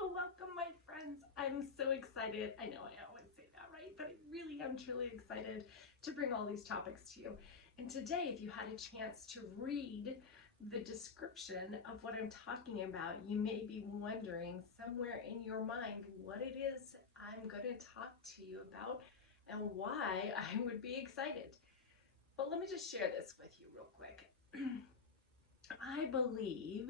Welcome, my friends. I'm so excited. I know I always say that, right? But I really am truly excited to bring all these topics to you. And today, if you had a chance to read the description of what I'm talking about, you may be wondering somewhere in your mind what it is I'm going to talk to you about and why I would be excited. But let me just share this with you real quick. I believe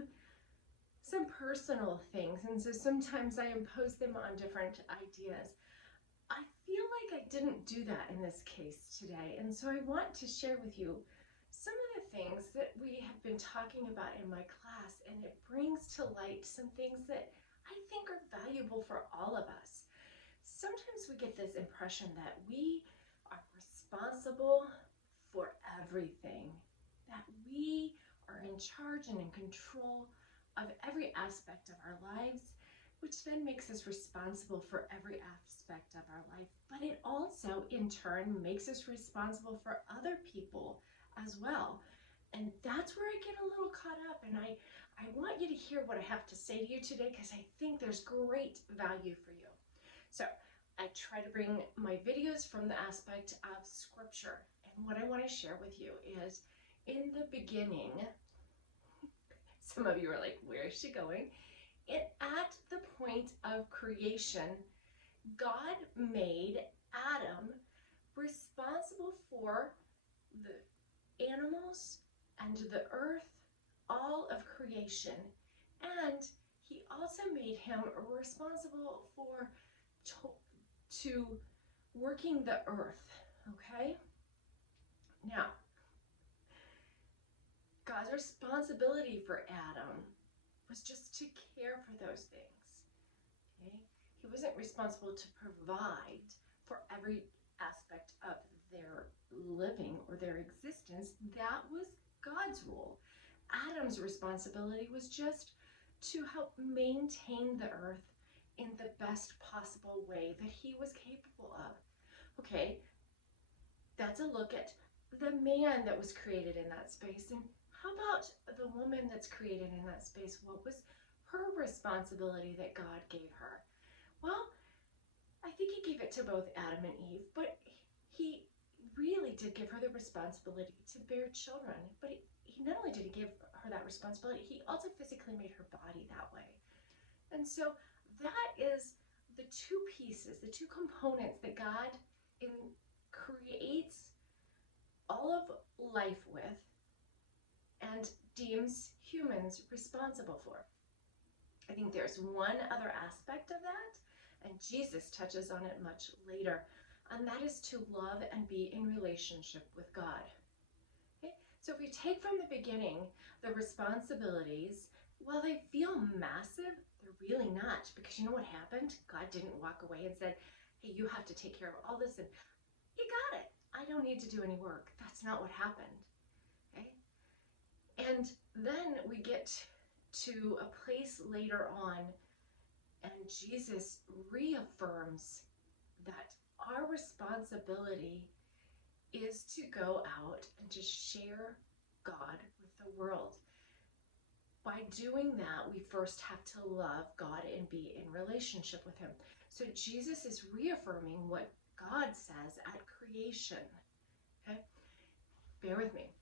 some personal things, and so sometimes I impose them on different ideas. I feel like I didn't do that in this case today, and so I want to share with you some of the things that we have been talking about in my class, and it brings to light some things that I think are valuable for all of us. Sometimes we get this impression that we are responsible for everything, that we are in charge and in control of every aspect of our lives, which then makes us responsible for every aspect of our life. But it also, in turn, makes us responsible for other people as well. And that's where I get a little caught up. And I want you to hear what I have to say to you today, because I think there's great value for you. So I try to bring my videos from the aspect of Scripture. And what I want to share with you is, in the beginning, some of you are like, where is she going? At the point of creation, God made Adam responsible for the animals and the earth, all of creation. And he also made him responsible for to working the earth, okay? Now, God's responsibility for Adam was just to care for those things. Okay? He wasn't responsible to provide for every aspect of their living or their existence. That was God's role. Adam's responsibility was just to help maintain the earth in the best possible way that he was capable of. Okay, that's a look at the man that was created in that space. And how about the woman that's created in that space? What was her responsibility that God gave her? Well, I think he gave it to both Adam and Eve, but he really did give her the responsibility to bear children. But he not only did he give her that responsibility, he also physically made her body that way. And so that is the two pieces, the two components that God creates all of life with and deems humans responsible for. I think there's one other aspect of that, and Jesus touches on it much later, and that is to love and be in relationship with God. Okay? So if we take from the beginning the responsibilities, while they feel massive, they're really not, because you know what happened? God didn't walk away and said, hey, you have to take care of all this, and you got it. I don't need to do any work. That's not what happened. Okay? And then we get to a place later on, and Jesus reaffirms that our responsibility is to go out and to share God with the world. By doing that, we first have to love God and be in relationship with him. So Jesus is reaffirming what God says at creation. Okay? Bear with me.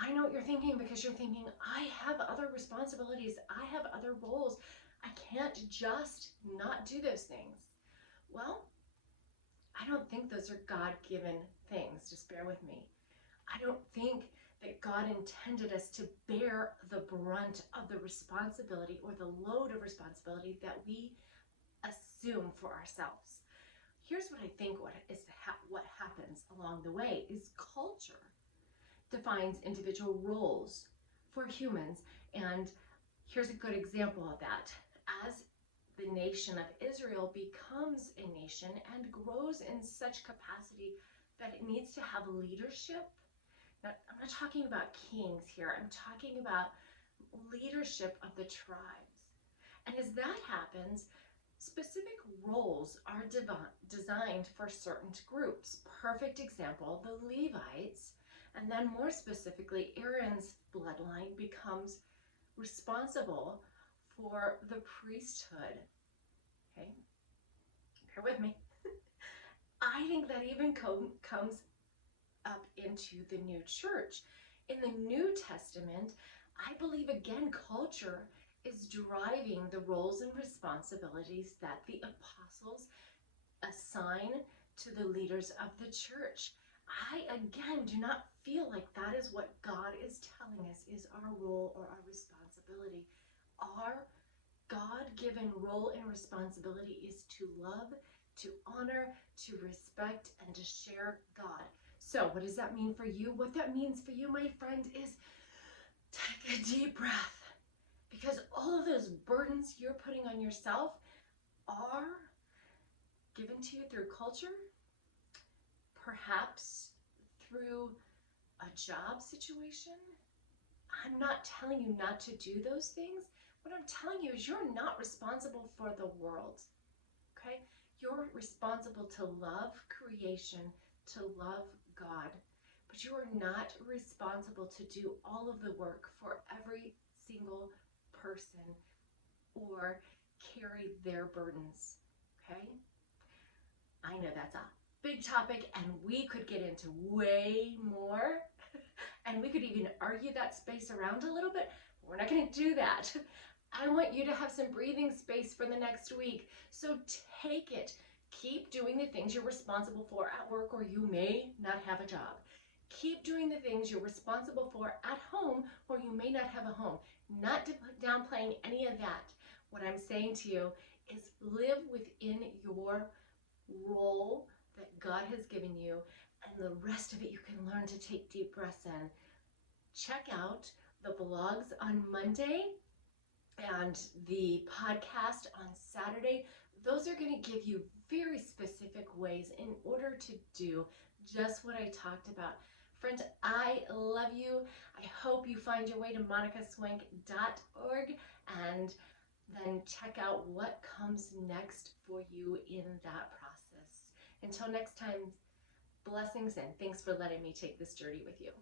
I know what you're thinking, because you're thinking, I have other responsibilities. I have other roles. I can't just not do those things. Well, I don't think those are God-given things. Just bear with me. I don't think that God intended us to bear the brunt of the responsibility or the load of responsibility that we assume for ourselves. Here's what I think what happens along the way is culture defines individual roles for humans. And here's a good example of that. As the nation of Israel becomes a nation and grows in such capacity that it needs to have leadership. Now, I'm not talking about kings here. I'm talking about leadership of the tribes. And as that happens, specific roles are designed for certain groups. Perfect example, the Levites, and then more specifically, Aaron's bloodline becomes responsible for the priesthood. Okay, bear with me. I think that even comes up into the new church. In the New Testament, I believe again culture is driving the roles and responsibilities that the apostles assign to the leaders of the church. I again do not feel like that is what God is telling us is our role or our responsibility. Our God-given role and responsibility is to love, to honor, to respect, and to share God. So what does that mean for you? What that means for you, my friend, is take a deep breath, because all of those burdens you're putting on yourself are given to you through culture, perhaps through a job situation. I'm not telling you not to do those things. What I'm telling you is you're not responsible for the world, okay? You're responsible to love creation, to love God, but you are not responsible to do all of the work for every single person or carry their burdens, okay? I know that's a big topic and we could get into way more and we could even argue that space around a little bit. But we're not going to do that. I want you to have some breathing space for the next week. So take it. Keep doing the things you're responsible for at work, or you may not have a job. Keep doing the things you're responsible for at home, or you may not have a home. Not downplaying any of that. What I'm saying to you is live within your role that God has given you, and the rest of it you can learn to take deep breaths in. Check out the blogs on Monday and the podcast on Saturday. Those are going to give you very specific ways in order to do just what I talked about. Friend, I love you. I hope you find your way to monicaswank.org and then check out what comes next for you in that process. Until next time, blessings and thanks for letting me take this journey with you.